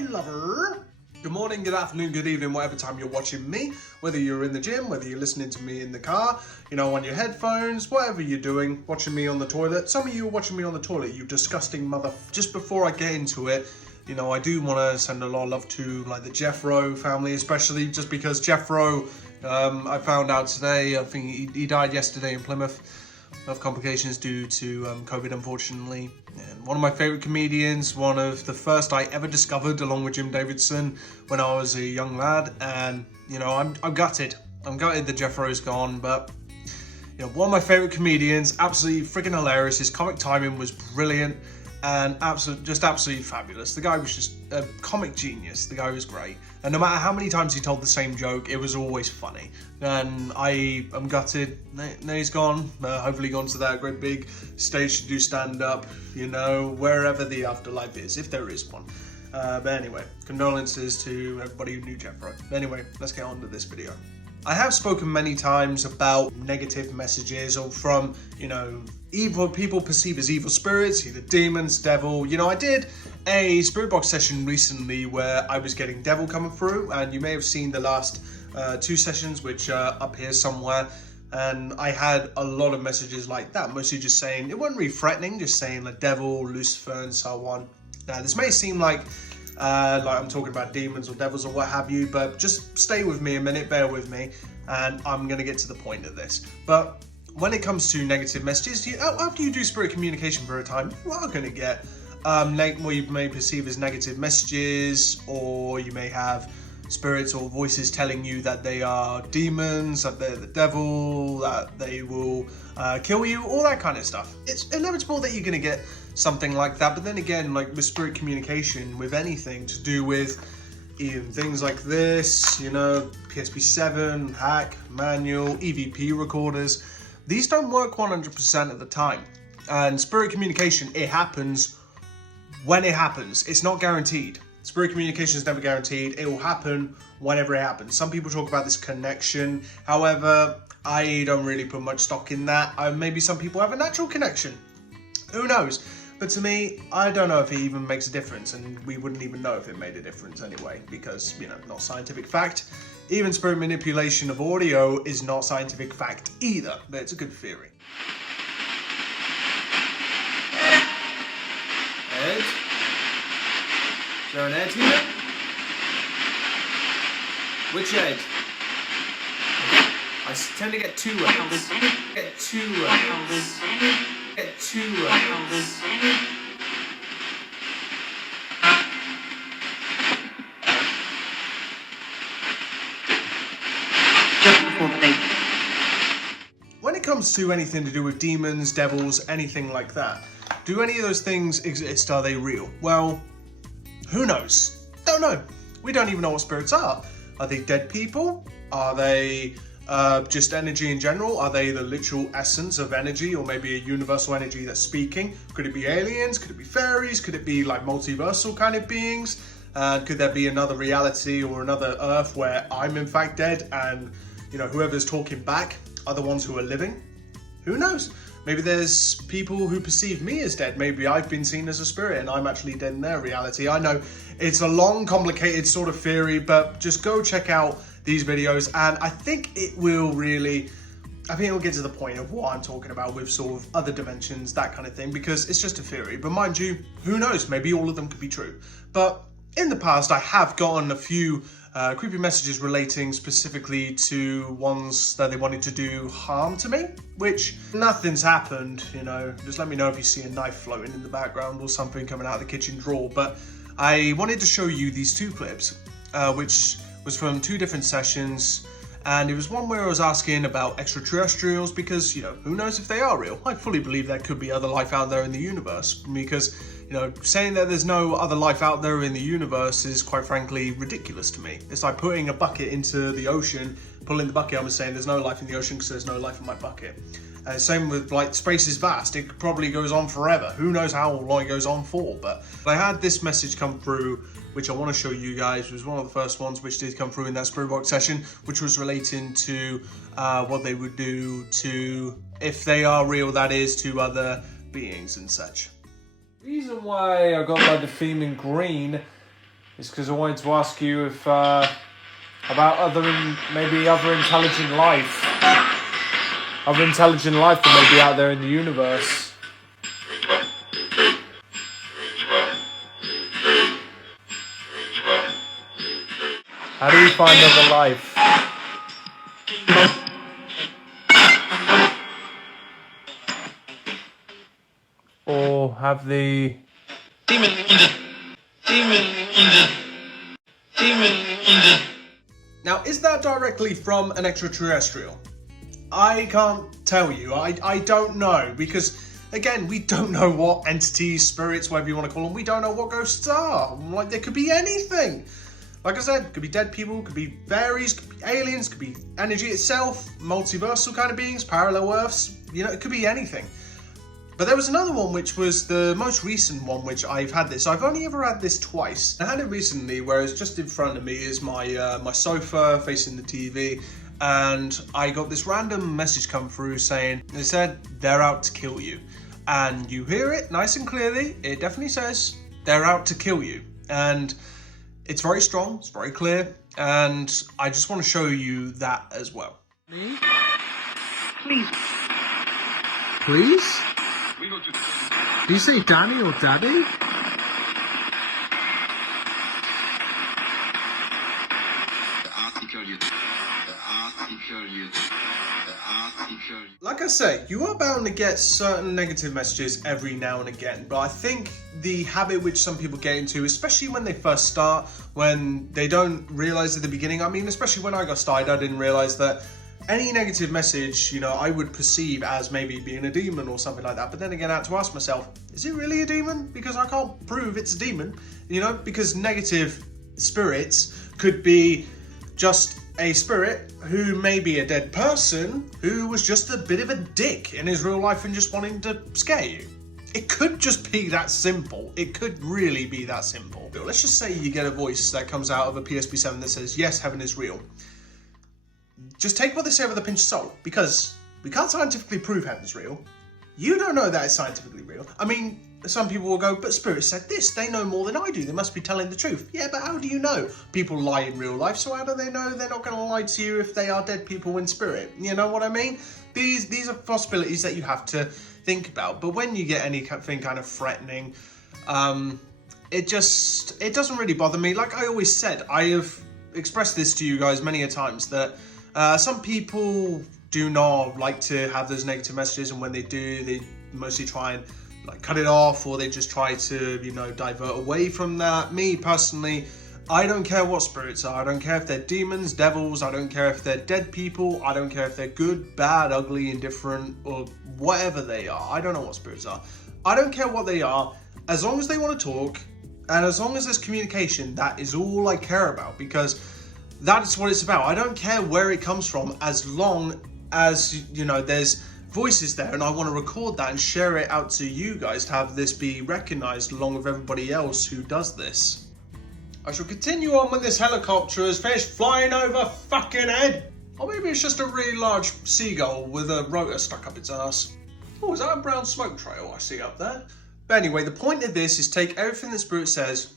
toy lover. Good morning, good afternoon, good evening, whatever time you're watching me. Whether you're in the gym, whether you're listening to me in the car, you know, on your headphones, whatever you're doing, watching me on the toilet. Some of you are watching me on the toilet, you disgusting mother. Just before I get into it, you know, I do want to send a lot of love to like the Jeff Rowe family, especially just because Jeff Rowe, I found out today, I think he died yesterday in Plymouth of complications due to COVID, unfortunately. And one of my favorite comedians, one of the first I ever discovered along with Jim Davidson when I was a young lad. And, you know, I'm gutted. I'm gutted that Jeff Rowe's gone, but, you know, one of my favorite comedians, absolutely freaking hilarious. His comic timing was brilliant and absolutely fabulous. The guy was just a comic genius. The guy was great. And no matter how many times he told the same joke, it was always funny. And I am gutted. Now he's gone. Hopefully gone to that great big stage to do stand-up, you know, wherever the afterlife is, if there is one. But anyway, condolences to everybody who knew Jeff Rowe. Anyway, let's get on to this video. I have spoken many times about negative messages or from, you know, evil people perceive as evil spirits, either demons, devil. You know, I did a spirit box session recently where I was getting devil coming through, and you may have seen the last two sessions, which are up here somewhere. And I had a lot of messages like that, mostly just saying, it wasn't really threatening, just saying the devil, Lucifer, and so on. Now, this may seem like I'm talking about demons or devils or what have you, but just stay with me a minute, bear with me, and I'm going to get to the point of this. But when it comes to negative messages, after you do spirit communication for a time, you are going to get what you may perceive as negative messages, or you may have spirits or voices telling you that they are demons, that they're the devil, that they will kill you, all that kind of stuff. It's inevitable that you're going to get something like that, but then again, like with spirit communication, with anything to do with even things like this, you know, PSP7, hack, manual, EVP recorders, these don't work 100% of the time. And spirit communication, it happens when it happens. It's not guaranteed. Spirit communication is never guaranteed. It will happen whenever it happens. Some people talk about this connection. However, I don't really put much stock in that. Maybe some people have a natural connection. Who knows? But to me, I don't know if it even makes a difference, and we wouldn't even know if it made a difference anyway, because, you know, not scientific fact. Even spirit manipulation of audio is not scientific fact either, but it's a good theory. Ed? Is there an Ed here? Which Ed? I tend to get two Eds. Get two Eds. Get two Eds. When it comes to anything to do with demons, devils, anything like that, do any of those things exist? Are they real? Well, who knows? Don't know. We don't even know what spirits are. Are they dead people? Are they just energy in general? Are they the literal essence of energy, or maybe a universal energy that's speaking? Could it be aliens? Could it be fairies? Could it be like multiversal kind of beings? Could there be another reality or another Earth where I'm in fact dead and, you know, whoever's talking back are the ones who are living? Who knows? Maybe there's people who perceive me as dead. Maybe I've been seen as a spirit and I'm actually dead in their reality. I know it's a long, complicated sort of theory, but just go check out these videos, and I think it will get to the point of what I'm talking about with sort of other dimensions, that kind of thing, because it's just a theory. But mind you, who knows? Maybe all of them could be true. But in the past, I have gotten a few creepy messages relating specifically to ones that they wanted to do harm to me, which nothing's happened, you know. Just let me know if you see a knife floating in the background or something coming out of the kitchen drawer. But I wanted to show you these two clips, which was from two different sessions, and it was one where I was asking about extraterrestrials because, you know, who knows if they are real. I fully believe there could be other life out there in the universe, because, you know, saying that there's no other life out there in the universe is quite frankly ridiculous to me. It's like putting a bucket into the ocean, pulling the bucket up and saying there's no life in the ocean because there's no life in my bucket. Same with, like, space is vast. It probably goes on forever. Who knows how long it goes on for. But I had this message come through, which I want to show you guys. It was one of the first ones which did come through in that spirit box session, which was relating to what they would do to, if they are real, that is, to other beings and such. Reason why I got like the theme in green It's because I wanted to ask you if about maybe other intelligent life that may be out there in the universe. How do we find other life? Or have the demon. Now, is that directly from an extraterrestrial? I can't tell you. I don't know, because again, we don't know what entities, spirits, whatever you want to call them, we don't know what ghosts are. Like, there could be anything. Like I said, could be dead people, could be fairies, could be aliens, could be energy itself, multiversal kind of beings, parallel earths, you know, it could be anything. But there was another one which was the most recent one which I've had this. I've only ever had this twice. I had it recently, whereas just in front of me is my my sofa facing the TV, and I got this random message come through saying, it said, they're out to kill you. And you hear it nice and clearly, it definitely says, they're out to kill you. And it's very strong, it's very clear, and I just want to show you that as well. Me? Please. Please? Do you say Danny or Daddy? Like I say, you are bound to get certain negative messages every now and again, but I think the habit which some people get into, especially when they first start, when they don't realise at the beginning, I mean, especially when I got started, I didn't realise that any negative message, you know, I would perceive as maybe being a demon or something like that. But then again, I had to ask myself, is it really a demon? Because I can't prove it's a demon, you know, because negative spirits could be just a spirit who may be a dead person who was just a bit of a dick in his real life and just wanting to scare you. It could just be that simple. It could really be that simple. Let's just say you get a voice that comes out of a PSP-7 that says, yes, heaven is real. Just take what they say with a pinch of salt, because we can't scientifically prove heaven's real. You don't know that it's scientifically real. I mean, some people will go, but Spirit said this, they know more than I do, they must be telling the truth. Yeah, but how do you know? People lie in real life, so how do they know they're not going to lie to you if they are dead people in spirit? You know what I mean? These are possibilities that you have to think about. But when you get anything kind of threatening, it doesn't really bother me. Like I always said, I have expressed this to you guys many a times, that some people do not like to have those negative messages, and when they do, they mostly try and like cut it off, or they just try to, you know, divert away from that. Me personally, I don't care what spirits are. I don't care if they're demons, devils. I don't care if they're dead people. I don't care if they're good, bad, ugly, indifferent, or whatever they are. I don't know what spirits are. I don't care what they are. As long as they want to talk, and as long as there's communication, that is all I care about, because that's what it's about. I don't care where it comes from, as long as, you know, there's voices there, and I want to record that and share it out to you guys to have this be recognized along with everybody else who does this. I shall continue on when this helicopter has finished flying over fucking head. Or maybe it's just a really large seagull with a rotor stuck up its ass. Oh, is that a brown smoke trail I see up there? But anyway, the point of this is take everything that Spirit says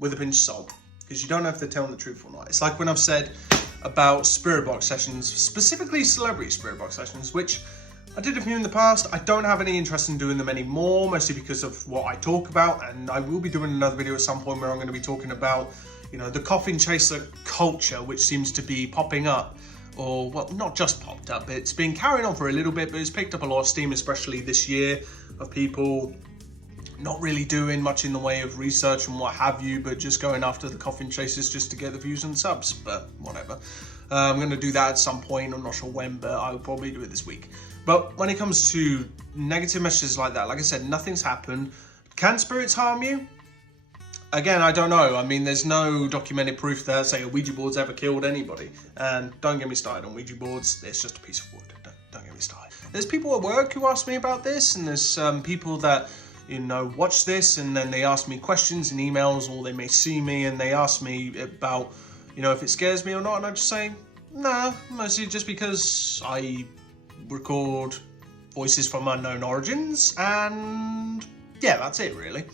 with a pinch of salt, because you don't know if they're telling the truth or not. It's like when I've said about spirit box sessions, specifically celebrity spirit box sessions, which I did a few in the past. I don't have any interest in doing them anymore, mostly because of what I talk about, and I will be doing another video at some point where I'm going to be talking about, you know, the coffin chaser culture, which seems to be popping up, or, well, not just popped up, it's been carrying on for a little bit, but it's picked up a lot of steam, especially this year, of people not really doing much in the way of research and what have you, but just going after the coffin chasers just to get the views and subs, but whatever. I'm going to do that at some point, I'm not sure when, but I'll probably do it this week. But when it comes to negative messages like that, like I said, nothing's happened. Can spirits harm you? Again, I don't know. I mean, there's no documented proof that, say, a Ouija board's ever killed anybody. And don't get me started on Ouija boards, it's just a piece of wood. Don't get me started. There's people at work who ask me about this, and there's people that, you know, watch this and then they ask me questions in emails, or they may see me and they ask me about, you know, if it scares me or not, and I just say, nah, mostly just because I record voices from unknown origins, and yeah, that's it really.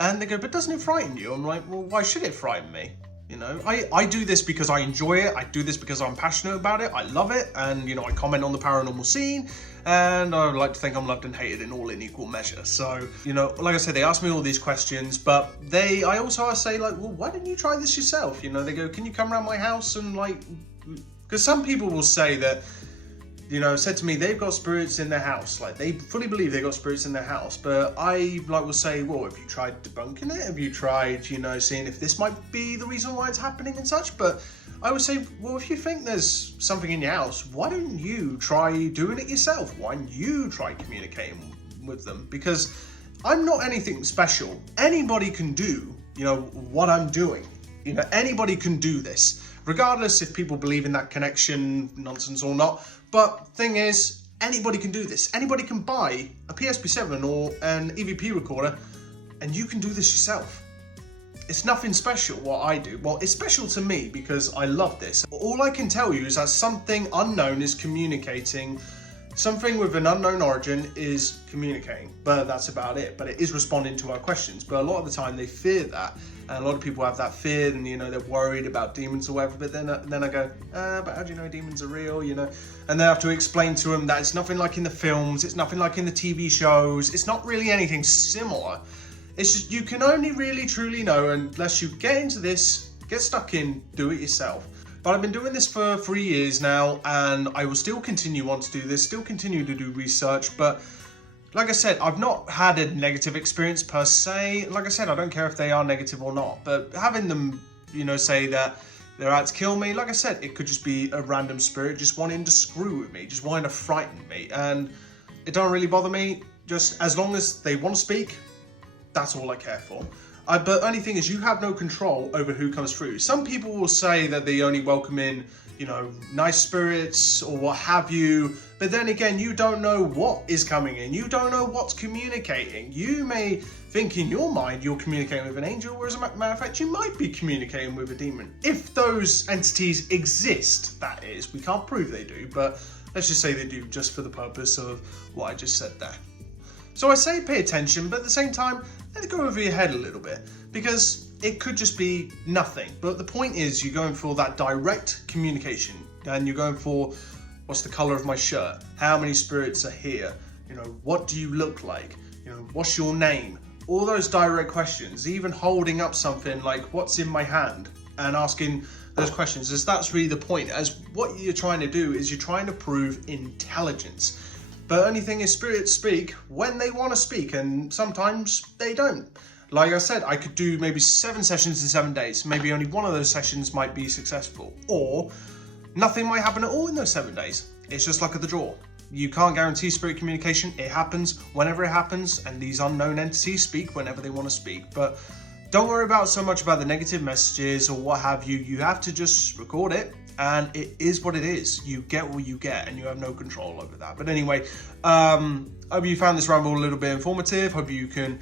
And they go, but doesn't it frighten you? I'm like, well, why should it frighten me? You know, I do this because I enjoy it. I do this because I'm passionate about it. I love it. And, you know, I comment on the paranormal scene. And I like to think I'm loved and hated in all in equal measure. So, you know, like I said, they ask me all these questions. But I also say, like, well, why don't you try this yourself? You know, they go, can you come around my house and, like... Because some people will say that, you know, said to me, they've got spirits in their house. Like, they fully believe they've got spirits in their house. But I, like, will say, well, have you tried debunking it? Have you tried, you know, seeing if this might be the reason why it's happening and such? But I would say, well, if you think there's something in your house, why don't you try doing it yourself? Why don't you try communicating with them? Because I'm not anything special. Anybody can do, you know, what I'm doing. You know, anybody can do this, regardless if people believe in that connection nonsense or not. But thing is, anybody can do this. Anybody can buy a PSP7 or an EVP recorder, and you can do this yourself. It's nothing special what I do. Well, it's special to me because I love this. All I can tell you is that something unknown is communicating. Something with an unknown origin is communicating, but that's about it. But it is responding to our questions. But a lot of the time they fear that. And a lot of people have that fear and, you know, they're worried about demons or whatever. But then I go, but how do you know demons are real, you know? And they have to explain to them that it's nothing like in the films. It's nothing like in the TV shows. It's not really anything similar. It's just, you can only really truly know unless you get into this, get stuck in, do it yourself. But I've been doing this for 3 years now, and I will still continue on to do this, still continue to do research. But like I said, I've not had a negative experience per se. Like I said, I don't care if they are negative or not. But having them, you know, say that they're out to kill me, like I said, it could just be a random spirit just wanting to screw with me, just wanting to frighten me. And it don't really bother me. Just as long as they want to speak, that's all I care for. But only thing is, you have no control over who comes through. Some people will say that they only welcome in, you know, nice spirits or what have you. But then again, you don't know what is coming in. You don't know what's communicating. You may think in your mind you're communicating with an angel, whereas as a matter of fact, you might be communicating with a demon. If those entities exist, that is. We can't prove they do, but let's just say they do, just for the purpose of what I just said there. So I say pay attention, but at the same time, let it go over your head a little bit, because it could just be nothing. But the point is, you're going for that direct communication, and you're going for, what's the color of my shirt? How many spirits are here? You know, what do you look like? You know, what's your name? All those direct questions, even holding up something like, what's in my hand? And asking those questions, as that's really the point. As what you're trying to do is you're trying to prove intelligence. But only thing is, spirits speak when they want to speak, and sometimes they don't. Like I said, I could do maybe 7 sessions in 7 days. Maybe only one of those sessions might be successful. Or nothing might happen at all in those 7 days. It's just luck of the draw. You can't guarantee spirit communication. It happens whenever it happens, and these unknown entities speak whenever they want to speak. But don't worry about so much about the negative messages or what have you. You have to just record it. And it is what it is. You get what you get, and you have no control over that. But anyway, hope you found this ramble a little bit informative. Hope you can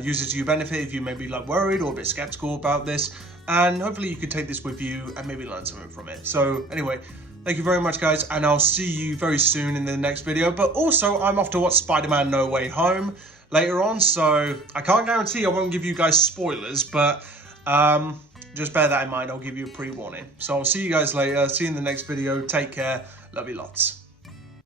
use it to your benefit if you may be like worried or a bit skeptical about this. And hopefully you can take this with you and maybe learn something from it. So anyway, thank you very much, guys. And I'll see you very soon in the next video. But also, I'm off to watch Spider-Man No Way Home later on. So I can't guarantee I won't give you guys spoilers, but... just bear that in mind, I'll give you a pre-warning. So I'll see you guys later, see you in the next video, take care, love you lots.